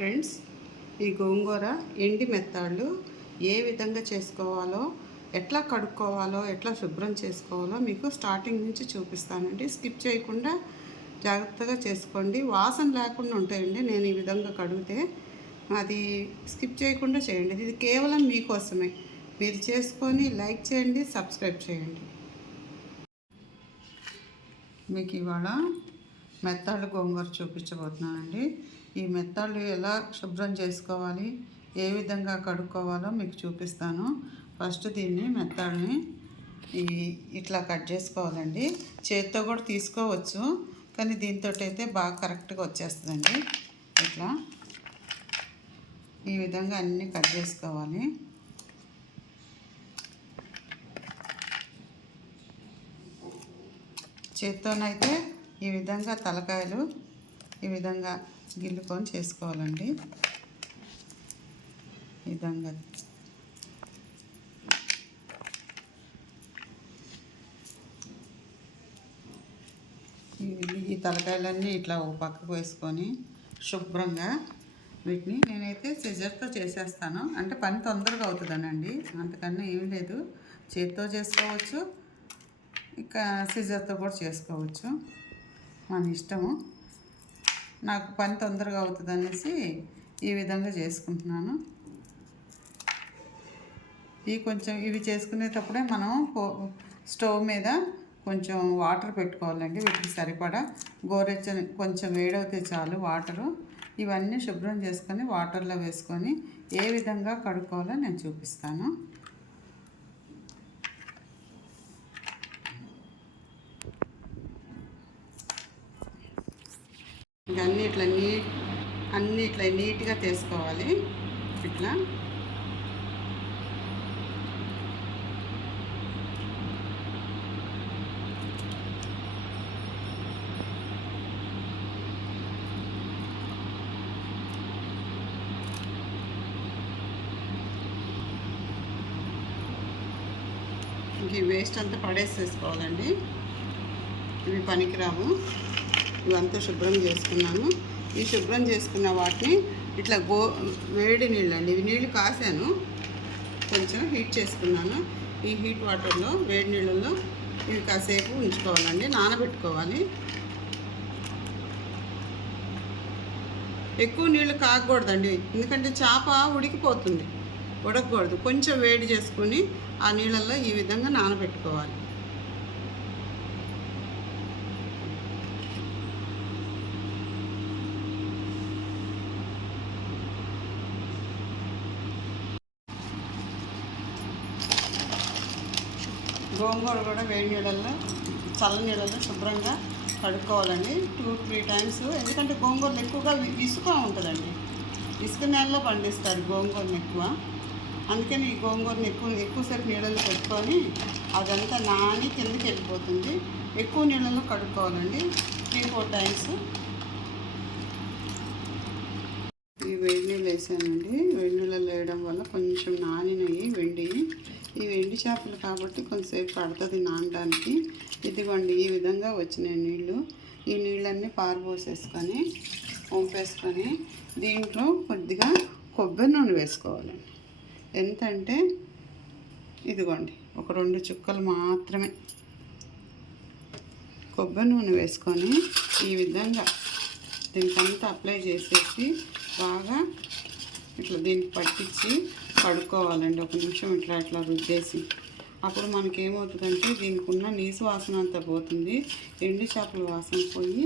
Friends ఈ గోంగూర ఎండి మెత్తాళ్ళు ఏ విధంగా చేసుకోవాలో ఎట్లా కడుక్కోవాలో ఎట్లా శుభ్రం చేసుకోవాలో మీకు స్టార్టింగ్ నుంచి చూపిస్తానండి. స్కిప్ చేయకుండా జాగ్రత్తగా చేసుకోండి. వాసన లేకుండా ఉంటాయండి. నేను ఈ విధంగా కడిగితే అది స్కిప్ చేయకుండా చేయండి. ఇది కేవలం మీకోసమే. మీరు చేసుకొని లైక్ చేయండి సబ్స్క్రైబ్ చేయండి. మీకు ఇవాళ మెత్తాళ్ళు గోంగూర చూపించబోతున్నానండి. ఈ మెత్తాళ్ళు ఎలా శుభ్రం చేసుకోవాలి ఏ విధంగా కడుక్కోవాలో మీకు చూపిస్తాను. ఫస్ట్ దీన్ని మెత్తాళ్ళని ఈ ఇట్లా కట్ చేసుకోవాలండి. చేత్తో కూడా తీసుకోవచ్చు కానీ దీంతో అయితే బాగా కరెక్ట్గా వచ్చేస్తుందండి. ఇట్లా ఈ విధంగా అన్నీ కట్ చేసుకోవాలి. చేత్తోనైతే ఈ విధంగా తలకాయలు ఈ విధంగా గిల్లుకొని చేసుకోవాలండి. విధంగా. ఈ- తలకాయలన్నీ ఇట్లా ఓ పక్కకు వేసుకొని శుభ్రంగా వీటిని నేనైతే సిజర్తో చేసేస్తాను. అంటే పని తొందరగా అవుతుందనండి. అంతకన్నా ఏం లేదు. చేతితో చేసుకోవచ్చు. ఇంకా సిజర్తో కూడా చేసుకోవచ్చు. మన ఇష్టము. నాకు పని తొందరగా అవుతుంది అనేసి ఈ విధంగా చేసుకుంటున్నాను. ఇవి కొంచెం ఇవి చేసుకునేటప్పుడే మనం స్టవ్ మీద కొంచెం వాటర్ పెట్టుకోవాలండి వీటికి సరిపడా గోరెచ్చని కొంచెం వేడవుతే చాలు వాటరు. ఇవన్నీ శుభ్రం చేసుకొని వాటర్లో వేసుకొని ఏ విధంగా కడుక్కోవాలో నేను చూపిస్తాను. ఇవన్నీ ఇట్లా నీట్ అన్నీ ఇట్లా నీట్గా తీసుకోవాలి ఇట్లా. ఇంక ఈ వేస్ట్ అంతా పడేసేసుకోవాలండి. ఇవి పనికిరావు. ఇవంతా శుభ్రం చేసుకున్నాను ఈ శుభ్రం చేసుకున్న వాటిని ఇట్లా గో వేడి నీళ్ళు అండి. ఇవి నీళ్ళు కాసాను. కొంచెం హీట్ చేసుకున్నాను. ఈ హీట్ వాటర్లో వేడి నీళ్ళల్లో ఇవి కాసేపు ఉంచుకోవాలండి. నానబెట్టుకోవాలి. ఎక్కువ నీళ్ళు కాకూడదండి ఎందుకంటే చేప ఉడికిపోతుంది. ఉడకకూడదు. కొంచెం వేడి చేసుకుని ఆ నీళ్ళల్లో ఈ విధంగా నానబెట్టుకోవాలి. గోంగూర కూడా వేడి నీళ్ళల్లో చల్ల నీళ్ళల్లో శుభ్రంగా కడుక్కోవాలండి. టూ త్రీ టైమ్స్ ఎందుకంటే గోంగూరలు ఎక్కువగా ఇసుక ఉంటుందండి. ఇసుక నేలలో పండిస్తారు గోంగూరను ఎక్కువ. అందుకని ఈ గోంగూరని ఎక్కువ ఎక్కువసేపు నీళ్ళలో పెట్టుకొని అదంతా నాని కిందకి వెళ్ళిపోతుంది. ఎక్కువ నీళ్ళలో కడుక్కోవాలండి. త్రీ ఫోర్ టైమ్స్ ఈ వేడి నీళ్ళు వేసానండి. వేడి నీళ్ళలో వేయడం వల్ల కొంచెం నానినవి వెండి ఈ ఎండు చేపలు కాబట్టి కొంతసేపు పడుతుంది నానడానికి. ఇదిగోండి ఈ విధంగా వచ్చినాయి నీళ్ళు. ఈ నీళ్ళన్నీ పారబోసేసుకొని పంపేసుకొని దీంట్లో కొద్దిగా కొబ్బరి నూనె వేసుకోవాలండి ఎంతంటే ఇదిగోండి ఒక రెండు చుక్కలు మాత్రమే. కొబ్బరి నూనె వేసుకొని ఈ విధంగా దీనికంతా అప్లై చేసేసి బాగా ఇట్లా దీనికి పట్టించి కడుక్కోవాలండి. ఒక నిమిషం ఇట్లా ఇట్లా రుద్దేసి. అప్పుడు మనకి ఏమవుతుందంటే దీనికి ఉన్న నీసు వాసన అంతా పోతుంది. ఎండు చేపల వాసన పోయి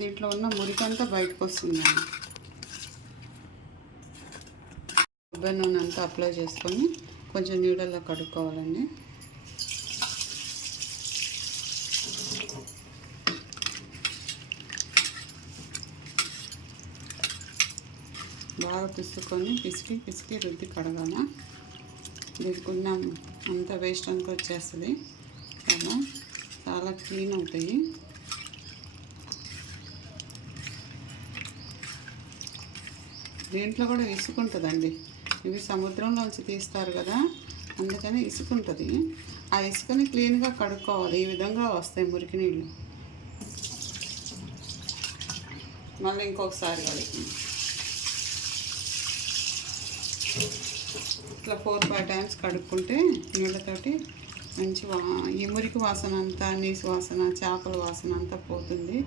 దీంట్లో ఉన్న మురికంతా బయటకు వస్తుందండి కొబ్బరి నూనె అంతా అప్లై చేసుకొని కొంచెం నీళ్ళల్లో కడుక్కోవాలండి. బాగా పిసుకొని పిసికి పిసికి రుద్ది కడగాల దీనికి ఉన్న అంత వేస్ట్ అంతా వచ్చేస్తుంది. చాలా చాలా క్లీన్ అవుతాయి. దీంట్లో కూడా ఇసుకుంటుందండి. ఇవి సముద్రంలోంచి తీస్తారు కదా? అందుకని ఇసుక ఉంటుంది ఆ ఇసుకని క్లీన్గా కడుక్కోవాలి. ఈ విధంగా వస్తాయి మురికి నీళ్ళు. మళ్ళీ ఇంకొకసారి కడుగుతుంది ఇట్లా ఫోర్ ఫైవ్ టైమ్స్ కడుక్కుంటే నీళ్ళతోటి మంచి వా ఈ మురికి వాసన అంతా నీసు వాసన చేపల వాసన అంతా పోతుంది.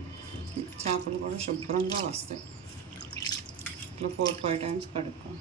చేపలు కూడా శుభ్రంగా వస్తాయి. ఇట్లా ఫోర్ ఫైవ్ టైమ్స్ కడుక్కో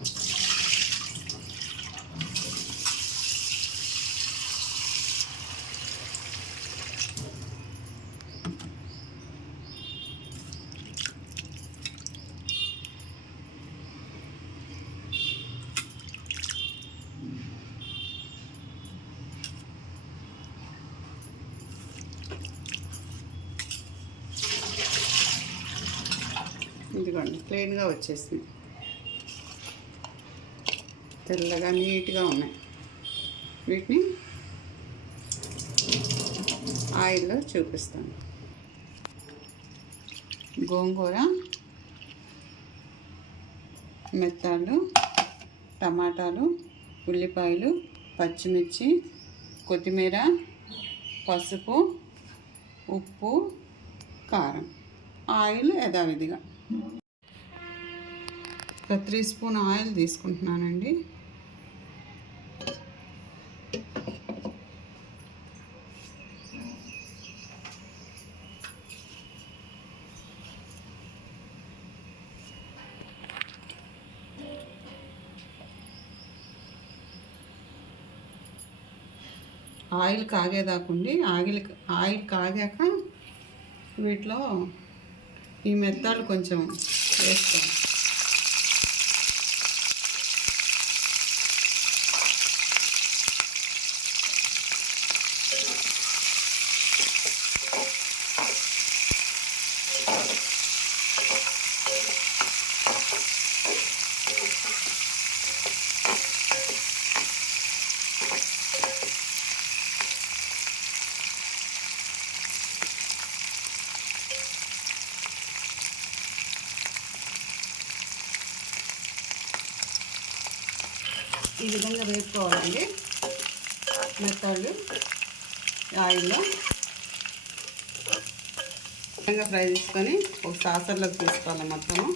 ఇదిగోండి ప్లెయిన్గా వచ్చేసింది. తెల్లగా నీట్గా ఉన్నాయి. వీటిని ఆయిల్లో చూపిస్తాను. గోంగూర మెత్తాలు టమాటాలు ఉల్లిపాయలు పచ్చిమిర్చి కొత్తిమీర పసుపు ఉప్పు కారం. ఆయిల్ యథావిధిగా. ఒక త్రీ స్పూన్ ఆయిల్ తీసుకుంటున్నానండి. ఆయిల్ కాగేదాకుండి ఆయిల్ ఆయిల్ కాగాక వీటిలో ఈ మెత్తాలు కొంచెం వేస్తాను ఈ విధంగా వేసుకోవాలండి మెత్తళ్ళు ఆయిల్లో విధంగా ఫ్రై చేసుకొని ఒక సాసర్లోకి తీసుకోవాలి మొత్తము.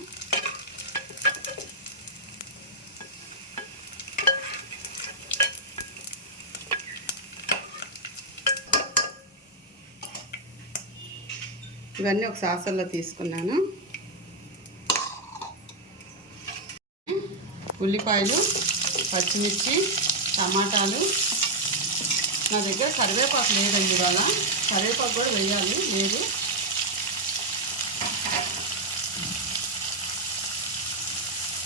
ఇవన్నీ ఒక సాసర్లో తీసుకున్నాను. ఉల్లిపాయలు పచ్చిమిర్చి టమాటాలు. నా దగ్గర కరివేపాకు లేదండి ఇవాళ. కరివేపాకు కూడా వేయాలి లేదు.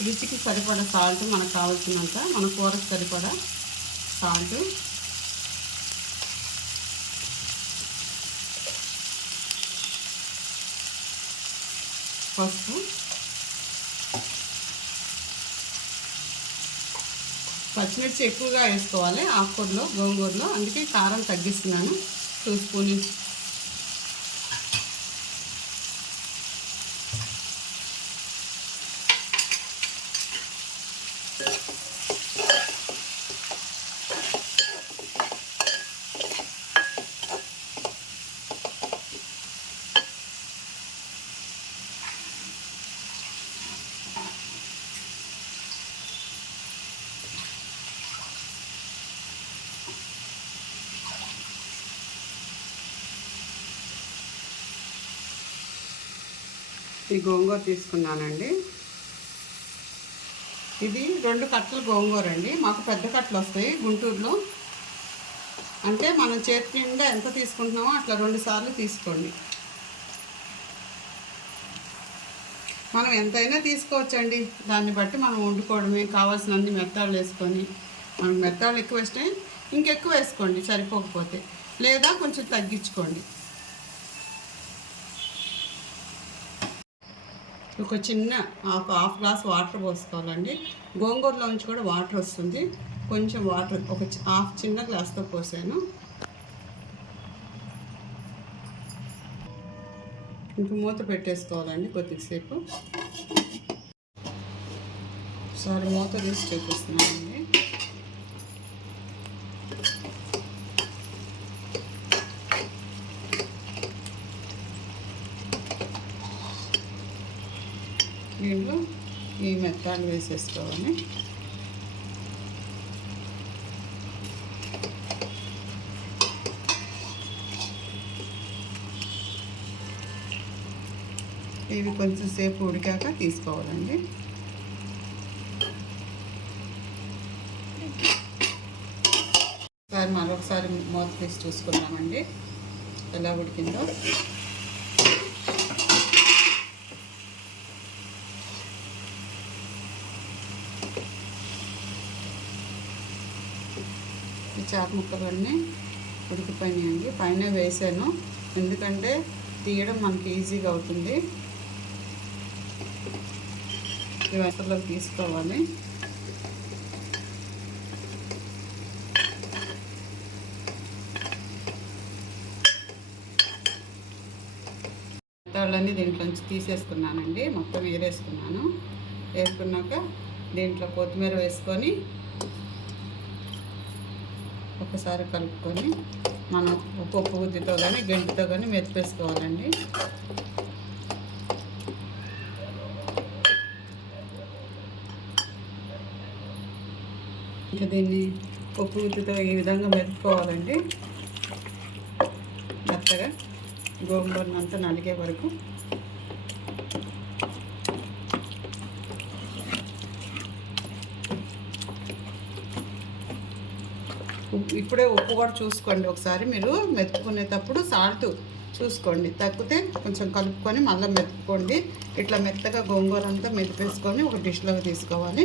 రుచికి సరిపడ సాల్ట్ మనకు కావాల్సినంత మన కూరకు సరిపడ సాల్ట్. పసుపు. పచ్చిమిర్చి ఎక్కువగా వేసుకోవాలి ఆకుకూరలో గోంగూరలో. అందుకే కారం తగ్గిస్తున్నాను. టూ స్పూన్ ఈ గోంగూర తీసుకున్నానండి. ఇది రెండు కట్టలు గోంగూర అండి మాకు పెద్ద కట్టలు వస్తాయి గుంటూరులో. అంటే మనం చేతి నిండా ఎంత తీసుకుంటున్నామో అట్లా రెండు సార్లు తీసుకోండి. మనం ఎంతైనా తీసుకోవచ్చండి. దాన్ని బట్టి మనం వండుకోవడమే కావాల్సినన్ని మెత్తాలు వేసుకొని మనం మెత్తాలు ఎక్కువ వేస్తే ఇంకెక్కువ వేసుకోండి సరిపోకపోతే. లేదా కొంచెం తగ్గించుకోండి. ఒక చిన్న హాఫ్ హాఫ్ గ్లాస్ వాటర్ పోసుకోవాలండి. గోంగూరలోంచి కూడా వాటర్ వస్తుంది. కొంచెం వాటర్ ఒక చి- హాఫ్ చిన్న గ్లాస్తో పోసాను. ఇంక మూత పెట్టేసుకోవాలండి కొద్దిసేపు. ఒకసారి మూత తీసి చూపిస్తున్నానండి. దీంట్లో ఈ మెత్తాలు వేసేసుకోవాలి. ఇవి కొంచెం సేపు ఉడికాక తీసుకోవాలండి. ఒకసారి మరొకసారి మూత తీసి చూసుకున్నామండి ఎలా ఉడికిందో. చేప ముక్కలన్నీ ఉడికిపోయినాయండి. పైన వేసాను. ఎందుకంటే తీయడం మనకి ఈజీగా అవుతుంది. ఈ తీసుకోవాలి. మెత్తళ్ళన్నీ దీంట్లోంచి తీసేసుకున్నానండి. మొత్తం వేరేసుకున్నాను వేసుకున్నాక దీంట్లో కొత్తిమీర వేసుకొని ఒకసారి కలుపుకొని మనం ఉప్పు ఉప్పు గుద్దితో కానీ గంటితో కానీ మెత్తిపేసుకోవాలండి ఇంకా దీన్ని ఉప్పు గుద్దితో ఈ విధంగా మెత్తుకోవాలండి. మెత్తగా గోంగూరనంతా నలిగే వరకు. ఇప్పుడే ఉప్పు కూడా చూసుకోండి ఒకసారి మీరు. మెతుకునేటప్పుడు సాల్ట్ చూసుకోండి. తగ్గితే కొంచెం కలుపుకొని మళ్ళీ మెత్తుకోండి. ఇట్లా మెత్తగా గోంగూర అంతా మెతిపేసుకొని ఒక డిష్లోకి తీసుకోవాలి.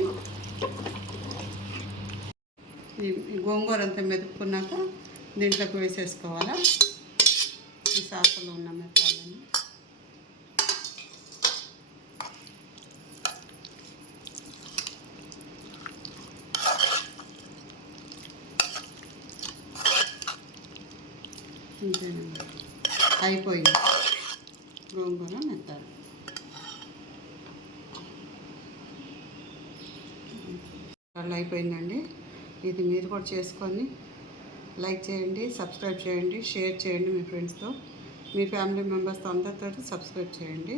ఈ గోంగూర అంతా మెతుక్కున్నాక దీంట్లోకి వేసేసుకోవాలా? ఈ సాసలో ఉన్న మెత్తాలని అంతేనండి అయిపోయింది. గోంగూర మెత్తాలి అలా అయిపోయిందండి. ఇది మీరు కూడా చేసుకొని లైక్ చేయండి సబ్స్క్రైబ్ చేయండి షేర్ చేయండి మీ ఫ్రెండ్స్తో. మీ ఫ్యామిలీ మెంబర్స్తో అందరితో సబ్స్క్రైబ్ చేయండి.